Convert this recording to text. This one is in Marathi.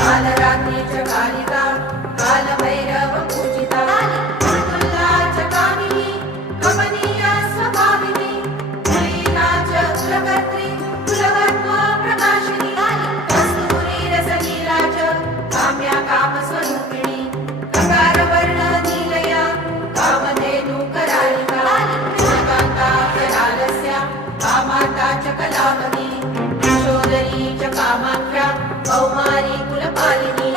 कालरात्री च कालिका कालभैरव पूजिता तुल्ला च कामिनी कमनीया स्वभाविनी लीला च कुलकर्त्री कुलकर्म प्रकाशिनी कस्तूरी रसलीला च काम्या कामस्वरूपिणी ककारवर्ण नीलया कामधेनु करालिका कान्ता करालस्या कामाता च कलावती यशोदरी च कामाख्या कौमारी कुलपालिनी